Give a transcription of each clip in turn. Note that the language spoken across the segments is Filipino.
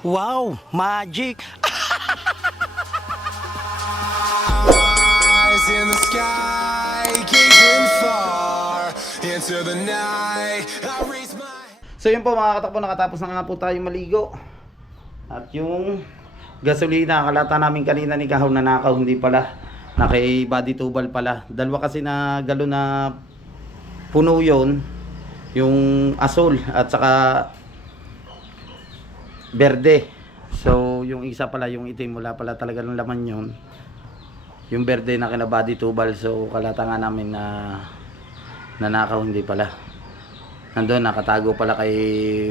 Wow, magic! eyes in the sky, gazing far into the night. I raise my So yun po mga katakbo, nakatapos na nga po tayo maligo. At yung gasolina, kalata namin kanina ni Kahaw na nakaw, hindi pala. Na kay body tubal pala. Dalawa kasi na galon na puno yun. Yung asul at saka berde. So yung isa pala, yung itim, wala pala talaga ng laman yun. Yung berde na kina body tubal. So kalata nga namin na nanakaw, hindi pala nandun nakatago pala kay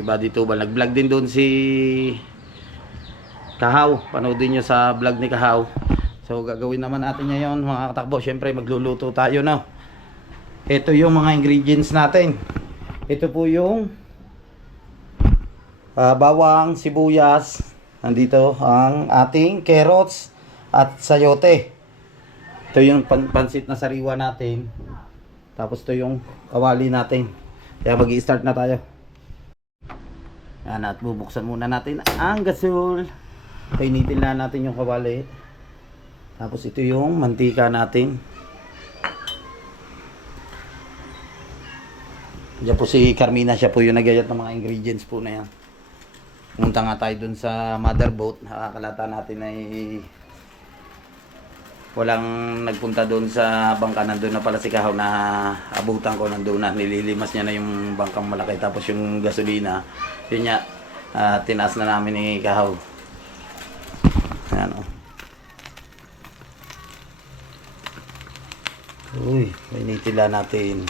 Buddy Tubal nag-vlog din doon si Kahaw panoodin nyo sa vlog ni Kahaw so gagawin naman natin ngayon mga katakbo syempre magluluto tayo na ito yung mga ingredients natin ito po yung ah, bawang sibuyas nandito ang ating carrots at sayote ito yung pan- pansit na sariwa natin tapos ito yung kawali natin kaya mag start na tayo. Yan at bubuksan muna natin ang gasol. Painitin na natin yung kawali. Tapos ito yung mantika natin. Diyan po si Carmina, siya po yung nagayat ng mga ingredients po na yan. Pumunta nga tayo dun sa mother boat. Nakakalata natin ay walang nagpunta doon sa bangka. Nandun na pala si Kahaw na abutan ko. Nandun na nililimas niya na yung bangkang malaki. Tapos yung gasolina yun niya ah, tinaas na namin ni Kahaw ayan o uy mainitila natin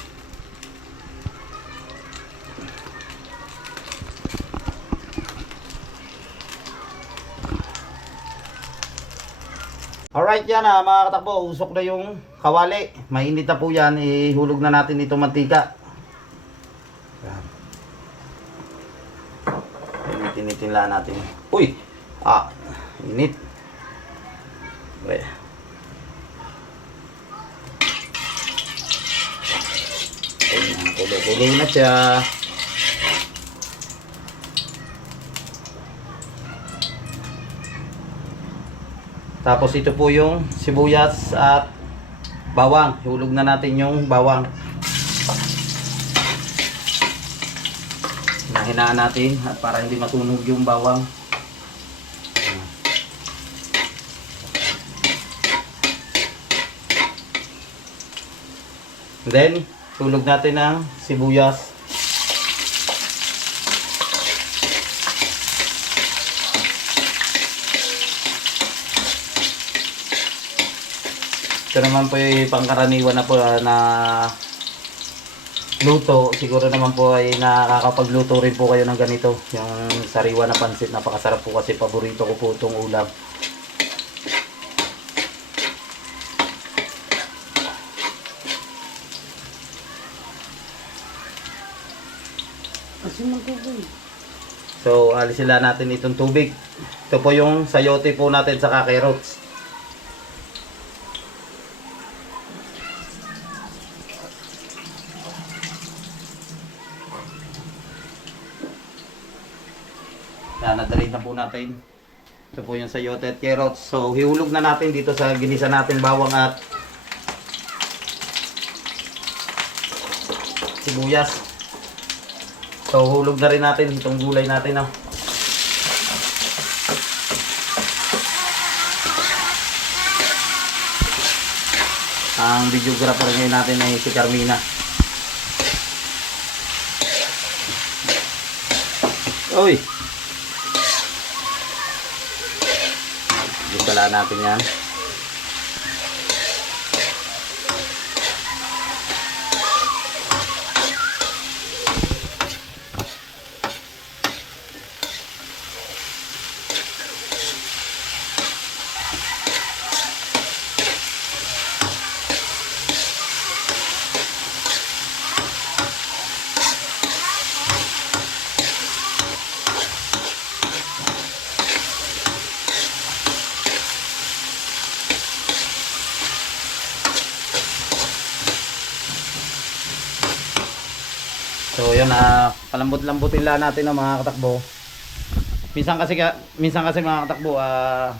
Alright yan ah, mga katakbo, usok na yung kawali. Mainit na po yan, ihulog na natin itong mantika. Yan. Initin-itin natin. Uy! Ah, init. Okay. Ayun kulo-kulo na siya. Tapos ito po yung sibuyas at bawang. Hulog na natin yung bawang. Nahinaan natin at para hindi matunog yung bawang. Then, hulog natin ng sibuyas. Ito naman po yung pangkaraniwan na po ah, na luto. Siguro naman po ay nakakapagluto rin po kayo ng ganito. Yung sariwa na pansit. Napakasarap po kasi paborito ko po itong ulam. So, alisin natin itong tubig. Ito po yung sayote po natin sa carrots. Yan, nadalhin na po natin. Ito po yung sayote at carrots. So, hihulog na natin dito sa ginisa natin bawang at sibuyas. So, hulog na rin natin itong gulay natin. No? Ang videographer ngayon natin ay si Carmina. Uy! Gisala natin yan. So yun, ah, palambot-lambutin lang natin ang mga katakbo. minsan kasi ka- minsan kasi mga katakbo, ah,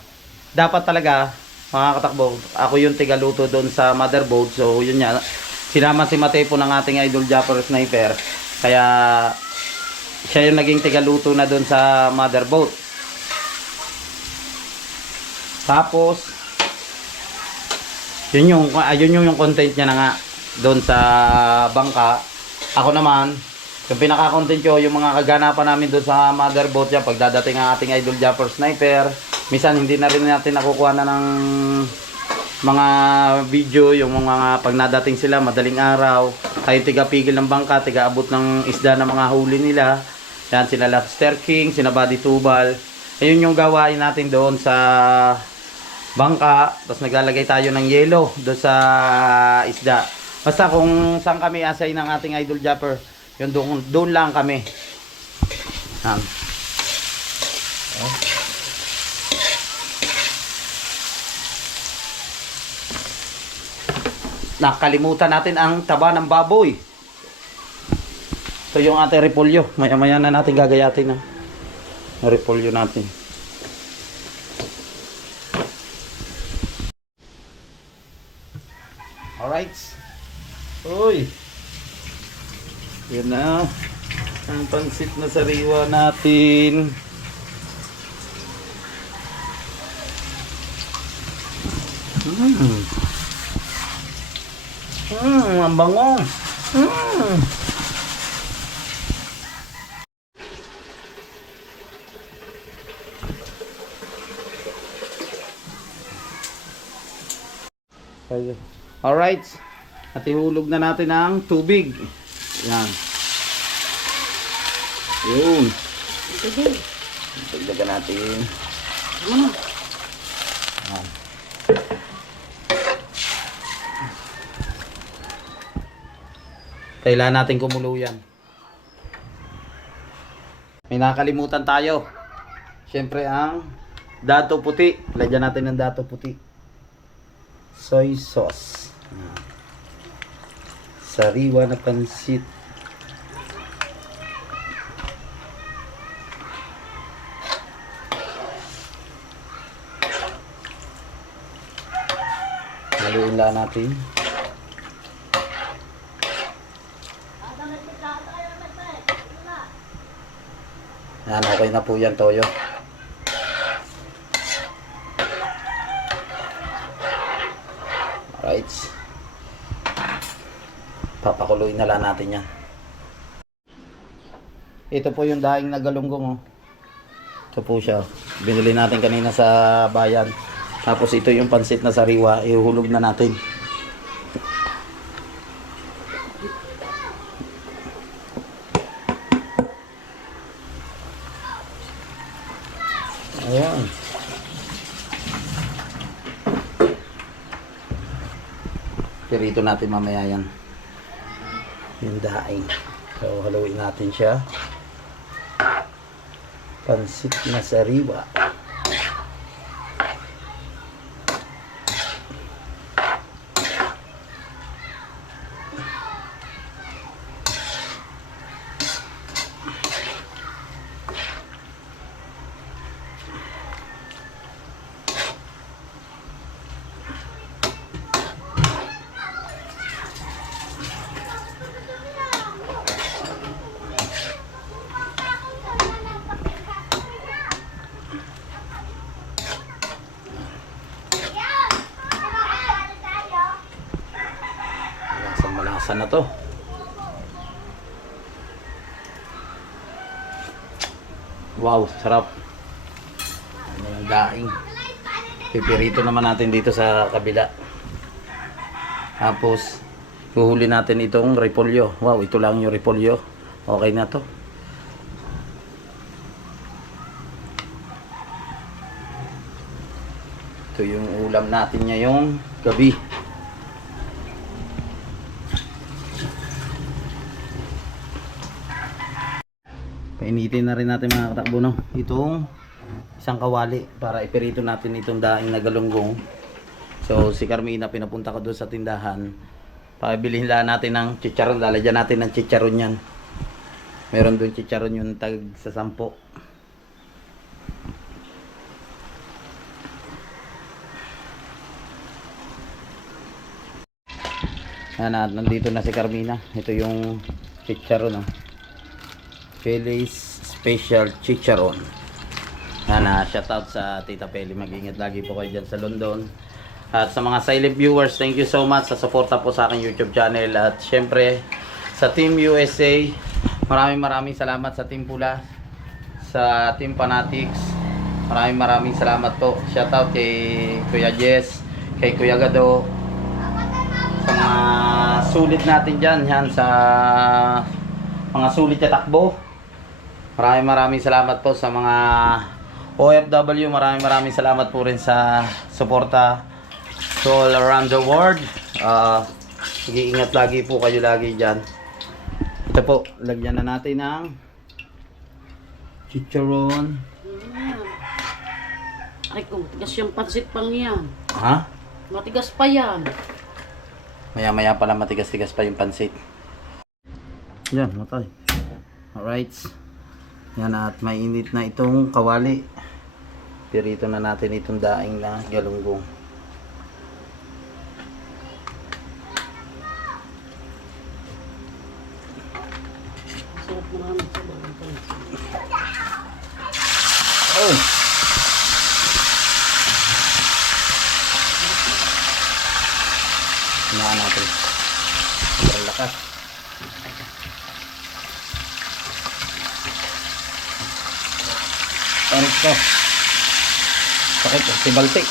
dapat talaga mga katakbo, ako yung tigaluto doon sa motherboard. So yun nga, sinama si Mate po ng ating idol Japper Sniper. Kaya siya yung naging tigaluto na doon sa motherboard. Tapos yun yung ah, yun yung, yung content niya na nga doon sa bangka. Ako naman, yung pinaka-content ko, yung mga kaganapan namin doon sa motherboard niya, pagdadating ang ating idol Japper Sniper, minsan hindi na rin natin nakukuha na ng mga video, yung mga pag nadating sila, madaling araw, tayo tiga-pigil ng bangka, tiga-abot ng isda ng mga huli nila. Yan, sila Lobster King, sina Buddy Tubal. Ayun yung gawain natin doon sa bangka, tapos naglalagay tayo ng yelo doon sa isda. Basta kung saan kami asay ng ating idol Japper, yun doon, doon lang kami. Yan. Nakalimutan natin ang taba ng baboy. Ito yung ating repolyo. Maya maya na natin gagayatin ang repolyo natin. Alright. Uy. Yan na. Ang pansit na sariwa natin. Mm. Mm, ang bango. Mm. Ayun. Alright. At ihulog na natin ang tubig. Yan. Yun. Dagdagan natin. Yan. Kailangan natin kumulo yan. May nakalimutan tayo. Siyempre ang dato puti. Lagyan natin ng dato puti soy sauce. Sariwa na pansit. Lang natin. Yan, okay na po yan, Toyo. Alright. Papakuloy na lang natin yan. Ito po yung daing na galunggong oh. Ito po siya. Binili natin kanina sa bayan. Tapos ito yung pansit na sariwa. Ihuhulog na natin. Ayan. Pirito natin mamaya yan. Yung daing. So, haluin natin siya. Pansit na sariwa. Na to. Wow, sarap. Ano yung daing. Pipirito naman natin dito sa kabila. Tapos, huhuli natin itong repolyo. Wow, ito lang yung repolyo. Okay na to. Ito yung ulam natin ngayong gabi. initin na rin natin mga katakbo no itong isang kawali para ipirito natin itong daing na galunggong so si Carmina pinapunta ko doon sa tindahan pabilihin lang natin ng chicharon lalagyan natin ng chicharon yan meron doon chicharon yung tag sa sampo Yan, nandito na si Carmina. Ito yung chicharon. Oh. Feli's Special Chicharon. Yan na, shout out sa Tita Peli. Mag-ingat lagi po kayo dyan sa London. At sa mga silent viewers, thank you so much sa suporta po sa aking YouTube channel. At syempre, sa Team USA, maraming maraming salamat sa Team Pula, sa Team Fanatics. Maraming maraming salamat po. Shout out kay Kuya Jess, kay Kuya Gado, sa mga sulit natin dyan, yan sa mga sulit na takbo. Maraming maraming salamat po sa mga OFW. Maraming maraming salamat po rin sa suporta so all around the world. Ah, mag-iingat lagi po kayo lagi dyan. Ito po, lagyan na natin ng chicharon. Ay, kung matigas yung pansit pang yan. Ha? Matigas pa yan. Maya maya pala matigas-tigas pa yung pansit. Yan, matay. Alright. Yan at mainit na itong kawali. Pirito na natin itong daing na galunggong. Oh! Ano to? Sakit, si Baltik.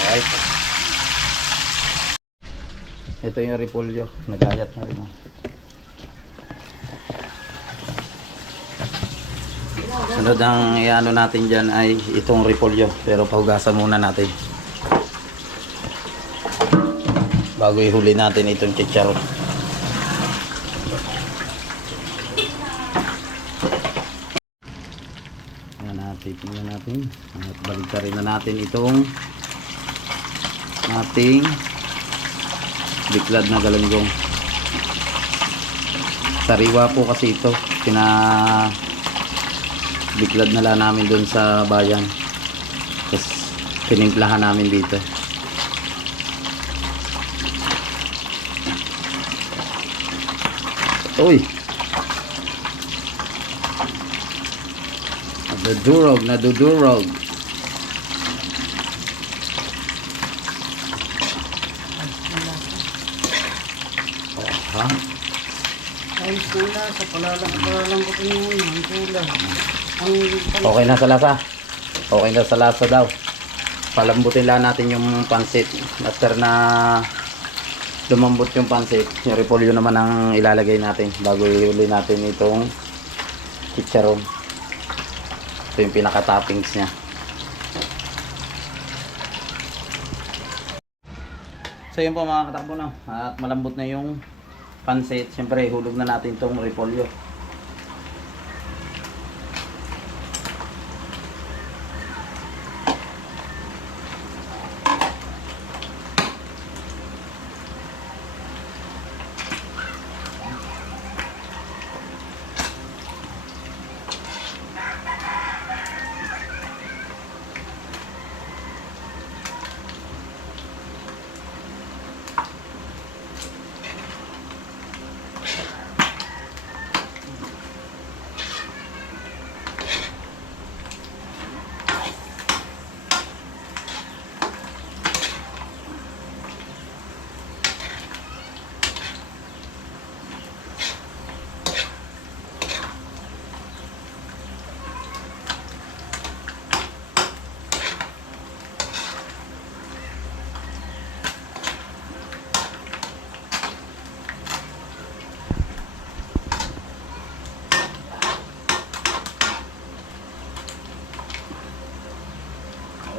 Alright. Ito yung repolyo. Nagayat na rin. oh. Sunod ang iano natin dyan ay itong repolyo. Pero pahugasan muna natin. Bago ihuli natin itong chicharon. Tingnan natin, tingnan natin. At balik rin na natin itong ating biklad na galanggong. Sariwa po kasi ito. Pina biklad na lang namin doon sa bayan. Tapos pinimplahan namin dito. Uy! Nadudurog, nadudurog. Oh, ha? Ayos na lasa. Palalang, palalang ko yung ang tula. Ang. Okay na sa lasa. Okay na sa lasa daw. Palambutin lang natin yung pansit. After na lumambot yung pansit, yung repolyo naman ang ilalagay natin bago ihuli natin itong chicharon. Ito yung pinaka-toppings niya. So yun po mga katakbo na. At malambot na yung pansit. Siyempre, hulog na natin itong repolyo.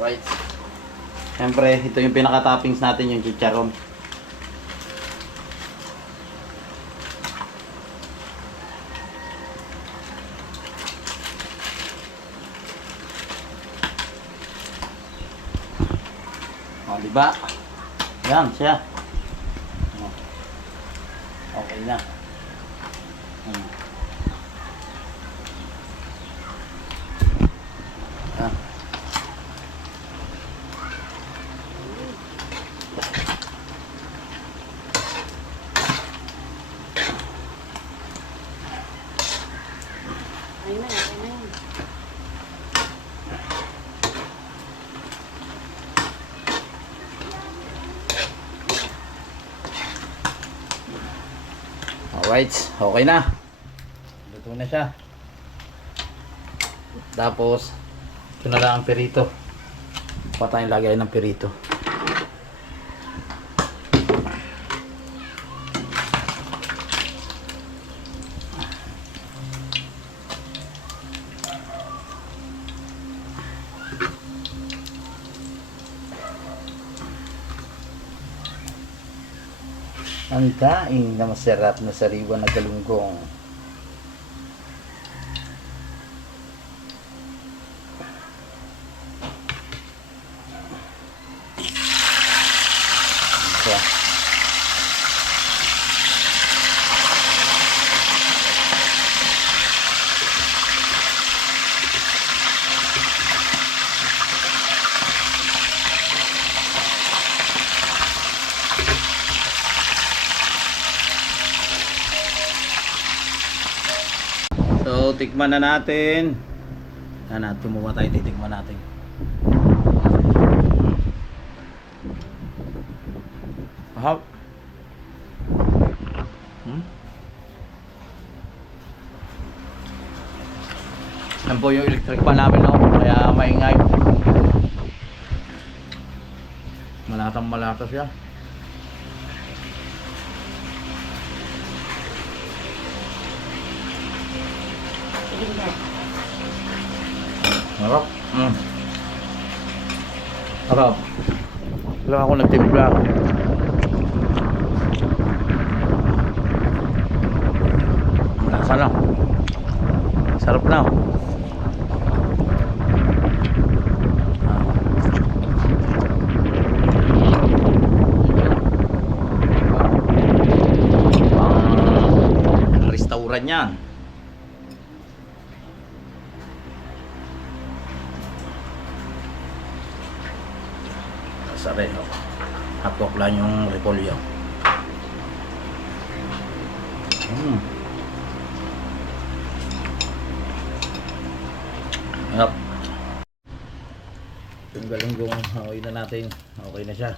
rice. Siyempre, ito yung pinaka-toppings natin, yung chicharon. O, diba? Yan, siya. Okay na. Ayun na, ayun na yun. Alright, okay na. Luto na siya. Tapos, ito na lang ang perito. Pa tayong lagay ng perito. Ang daing na masarap na sariwa na galunggong. Isa. So, tikman na natin. Ano, tumuwa tayo, titikman natin. Mahal. Hmm? Yan po yung electric pa namin, no? Kaya maingay. Malatang malata siya. Harap. Mm. Harap. Wala ako nagtimpla. Lasa na. Sarap na. Pang restaurant yan. Sabi, no? Hapok lang yung repolyo. Mm. Yup. Yung galunggong okay na natin. Okay na siya.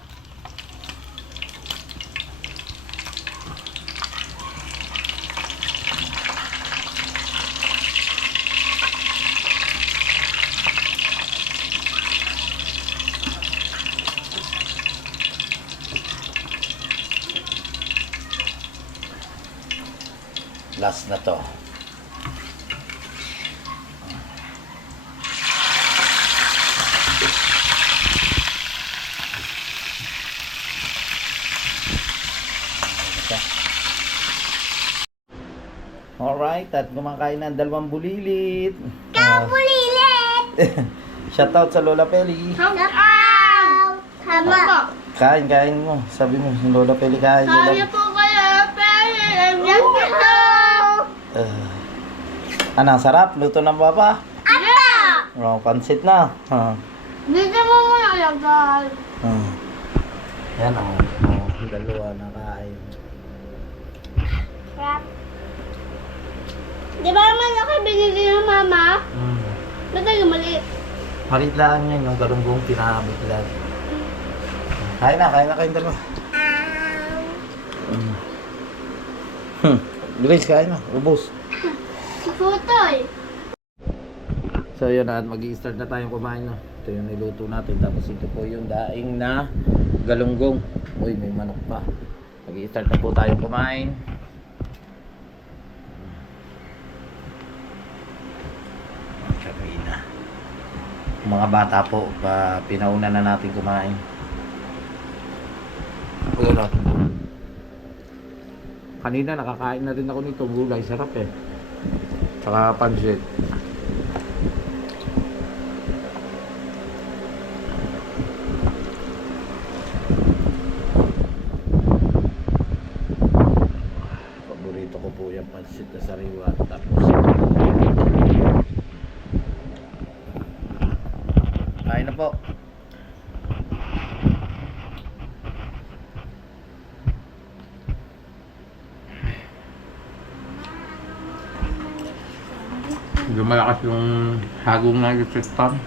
Last na to. Alright, at kumakain ng dalawang bulilit. Kabulilit! Shoutout sa Lola Peli. Hello! Hama! Kain, kain mo. Sabi mo, Lola Peli kain. Kaya po kayo, pero nandiyan ko! Uh, ano, sarap? Luto ng baba? Apa! Oh, pansit na. Ah. Dito mo muna ilagay. Ah. Yan o. Oh, oh, dalawa na kain. Di ba naman ako binili ng mama? Mm. Ba't tayo maliit? Malit lang yan, yung galunggong pinamit lang. Kain na, kain na kayong dalawa. Mm. Hmm. Bilis, kain na. Ubus. Putoy! So yun at mag start na tayong kumain no. Ito yung niluto natin tapos ito po yung daing na galunggong. Uy, may manok pa. mag start na po tayong kumain. Sabay na. Mga bata po, pa, pinauna na natin kumain. Ulo. Kanina nakakain na rin ako nito gulay. Sarap eh. Tsaka pansit. Paborito ko po yung pansit na sariwa. Tapos malakas yung hagong na yung system.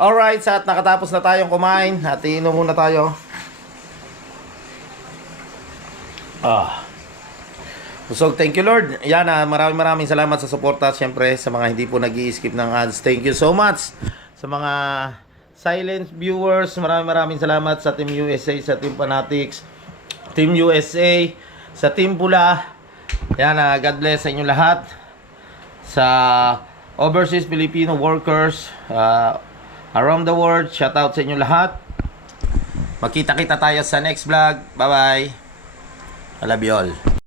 Alright, sa at nakatapos na tayong kumain, at iinom muna tayo. Ah. So, thank you Lord. Yan, ah, maraming maraming salamat sa suporta. Siyempre, sa mga hindi po nag skip ng ads. Thank you so much. Sa mga silent viewers, maraming maraming salamat sa Team USA, sa Team Fanatics, Team USA, sa Team Pula. Yan, ah, God bless sa inyo lahat. Sa overseas Filipino workers, ah, around the world, shout out sa inyo lahat. Makita-kita tayo sa next vlog. Bye-bye. I love you all.